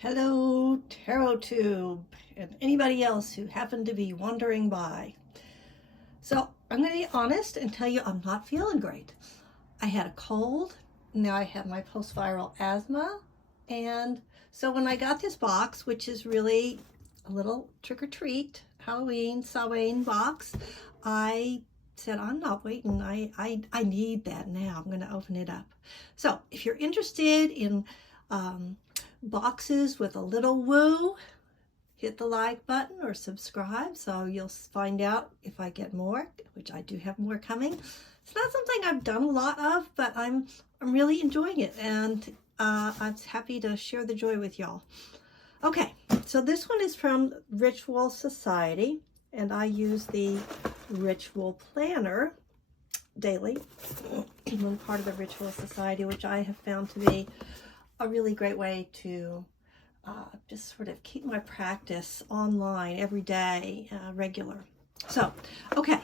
Hello, Tarot Tube, and anybody else who happened to be wandering by. So I'm going to be honest and tell you I'm not feeling great. I had a cold, now I have my post-viral asthma, and so when I got this box, which is really a little trick-or-treat Halloween Samhain box, I said I'm not waiting. I need that now. I'm going to open it up. So if you're interested in boxes with a little woo, hit the like button or subscribe so you'll find out if I get more, which I do have more coming. It's not something I've done a lot of, but I'm really enjoying it, and I'm happy to share the joy with y'all. Okay, so this one is from Ritual Society, and I use the Ritual Planner daily. I'm part of the Ritual Society, which I have found to be a really great way to just sort of keep my practice online every day, regular. So, okay,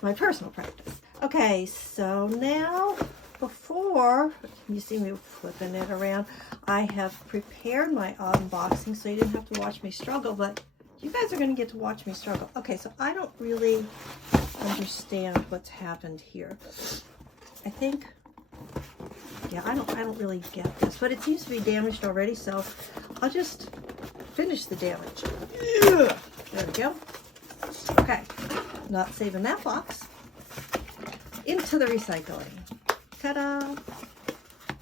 my personal practice. Okay, so now before, you see me flipping it around, I have prepared my unboxing so you didn't have to watch me struggle, but you guys are going to get to watch me struggle. Okay, so I don't really understand what's happened here. I think, yeah, I don't really get this, but it seems to be damaged already, so I'll just finish the damage. There we go. Okay, not saving that box. Into the recycling. Ta-da!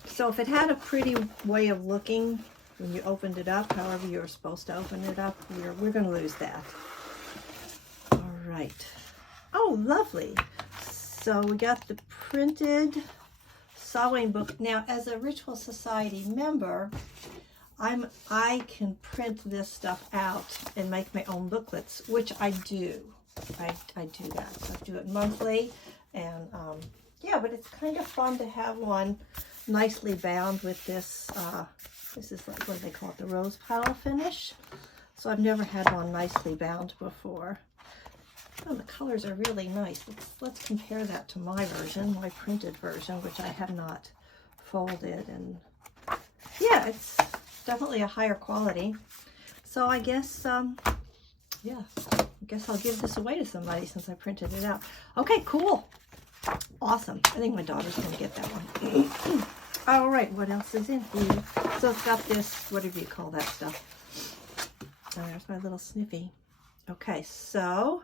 So if it had a pretty way of looking when you opened it up, however you were supposed to open it up, we're going to lose that. All right. Oh, lovely. So we got the printed Samhain book. Now, as a Ritual Society member, I can print this stuff out and make my own booklets, which I do. I do that. So I do it monthly, and yeah, but it's kind of fun to have one nicely bound with this. This is like, what do they call it? The rose petal finish. So I've never had one nicely bound before. Oh, the colors are really nice. Let's compare that to my version, my printed version, which I have not folded. And yeah, it's definitely a higher quality. So I guess, yeah, I guess I'll give this away to somebody since I printed it out. Okay, cool. Awesome. I think my daughter's going to get that one. All right, what else is in here? So it's got this, whatever you call that stuff. Oh, there's my little sniffy. Okay, so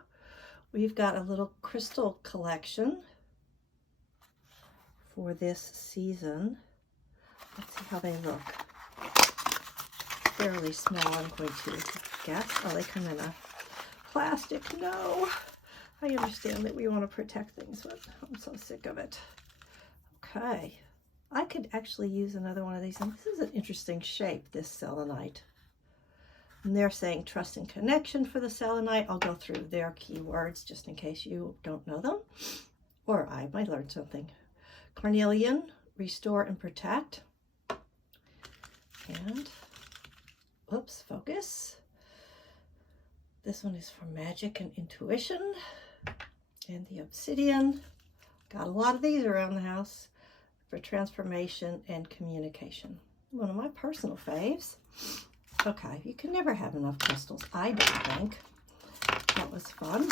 we've got a little crystal collection for this season. Let's see how they look. Fairly small, I'm going to guess. Oh, they come in a plastic. No, I understand that we want to protect things, but I'm so sick of it. Okay, I could actually use another one of these. And this is an interesting shape, this selenite. And they're saying trust and connection for the selenite. I'll go through their keywords just in case you don't know them, or I might learn something. Carnelian, restore and protect. And, whoops, focus. This one is for magic and intuition. And the obsidian. Got a lot of these around the house for transformation and communication. One of my personal faves. Okay, you can never have enough crystals, I don't think. That was fun.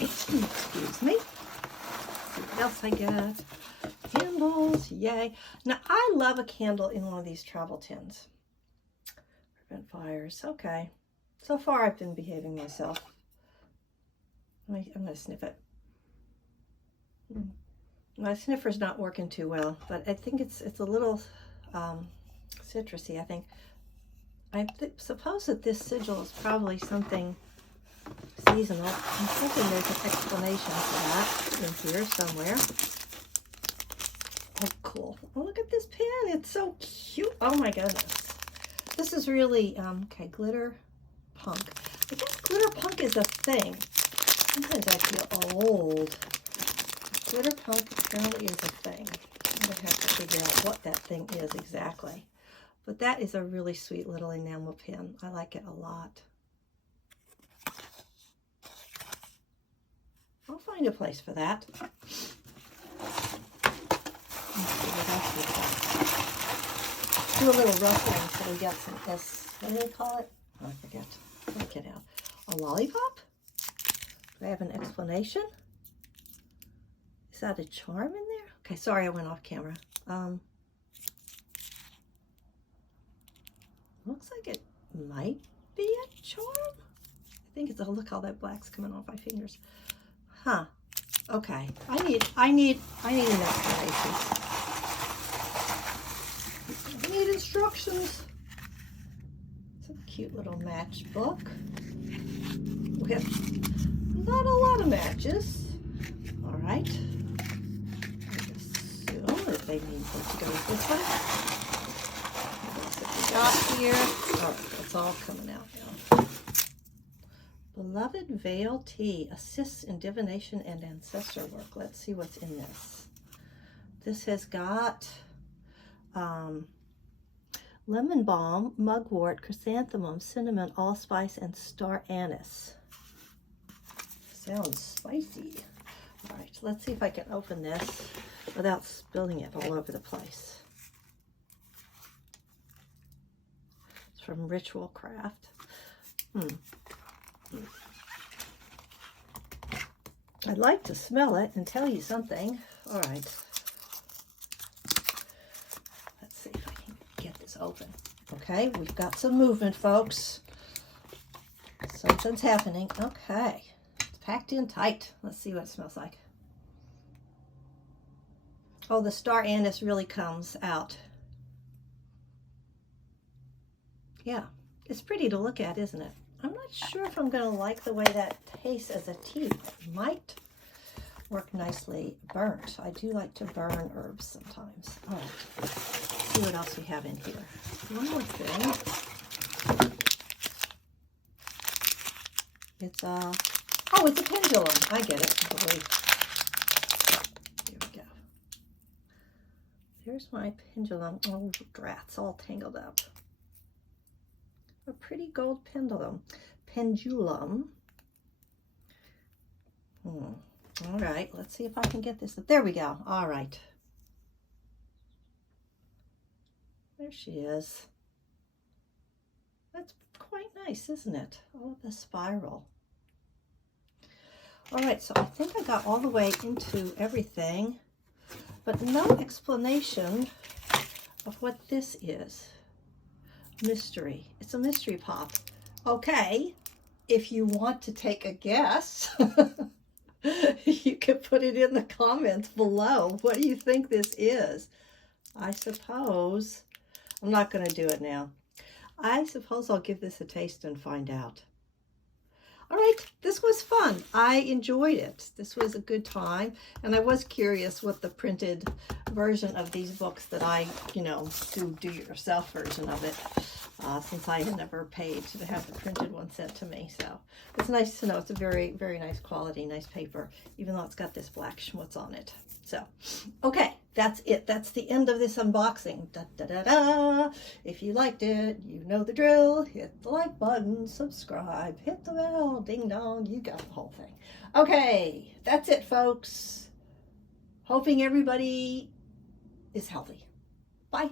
Excuse me. Let's see what else I get. Candles, yay. Now, I love a candle in one of these travel tins. Prevent fires, okay. So far, I've been behaving myself. I'm going to sniff it. My sniffer's not working too well, but I think it's a little citrusy, I think. I suppose that this sigil is probably something seasonal. I'm thinking there's an explanation for that in here somewhere. Oh, cool. Oh, look at this pen. It's so cute. Oh, my goodness. This is really, okay, glitter punk. I guess glitter punk is a thing. Sometimes I feel old. Glitter punk apparently is a thing. I'm going to have to figure out what that thing is exactly. But that is a really sweet little enamel pen. I like it a lot. I'll find a place for that. Let's see what else we've got. do a little rustling so we got some what do they call it? Oh, I forget. Look it out. A lollipop? Do I have an explanation? Is that a charm in there? Okay, sorry I went off camera. Looks like it might be a charm. I think it's, oh, look, all that black's coming off my fingers. Huh. Okay. I need an explanation. I need instructions. It's a cute little matchbook with not a lot of matches. All right. I assume that they need them to go with this one. What we got here. All right, that's all coming out now. Beloved Veil Tea assists in divination and ancestor work. Let's see what's in this. This has got lemon balm, mugwort, chrysanthemum, cinnamon, allspice, and star anise. Sounds spicy. All right, let's see if I can open this without spilling it all over the place. It's from Ritual Craft. I'd like to smell it and tell you something. All right. Let's see if I can get this open. Okay, we've got some movement, folks. Something's happening. Okay. It's packed in tight. Let's see what it smells like. Oh, the star anise really comes out. Yeah, it's pretty to look at, isn't it? I'm not sure if I'm going to like the way that tastes as a tea. It might work nicely burnt. I do like to burn herbs sometimes. All right, let's see what else we have in here. One more thing. It's a, oh, it's a pendulum. I get it, I believe. Here we go. There's my pendulum. Oh, drats, all tangled up. A pretty gold pendulum. All right, let's see if I can get this. There we go. All right. There she is. That's quite nice, isn't it? Oh, the spiral. All right, so I think I got all the way into everything, but no explanation of what this is. Mystery. It's a mystery pop. Okay, if you want to take a guess, you can put it in the comments below. What do you think this is? I suppose, I'm not going to do it now. I suppose I'll give this a taste and find out. All right, this was fun. I enjoyed it. This was a good time, and I was curious what the printed version of these books that I, do yourself version of it, since I had never paid to have the printed one sent to me. So it's nice to know it's a very, very nice quality, nice paper, even though it's got this black schmutz on it. So, okay, that's it. That's the end of this unboxing. Da, da, da, da. If you liked it, you know the drill. Hit the like button, subscribe, hit the bell, ding dong, you got the whole thing. Okay, that's it, folks. Hoping everybody is healthy. Bye.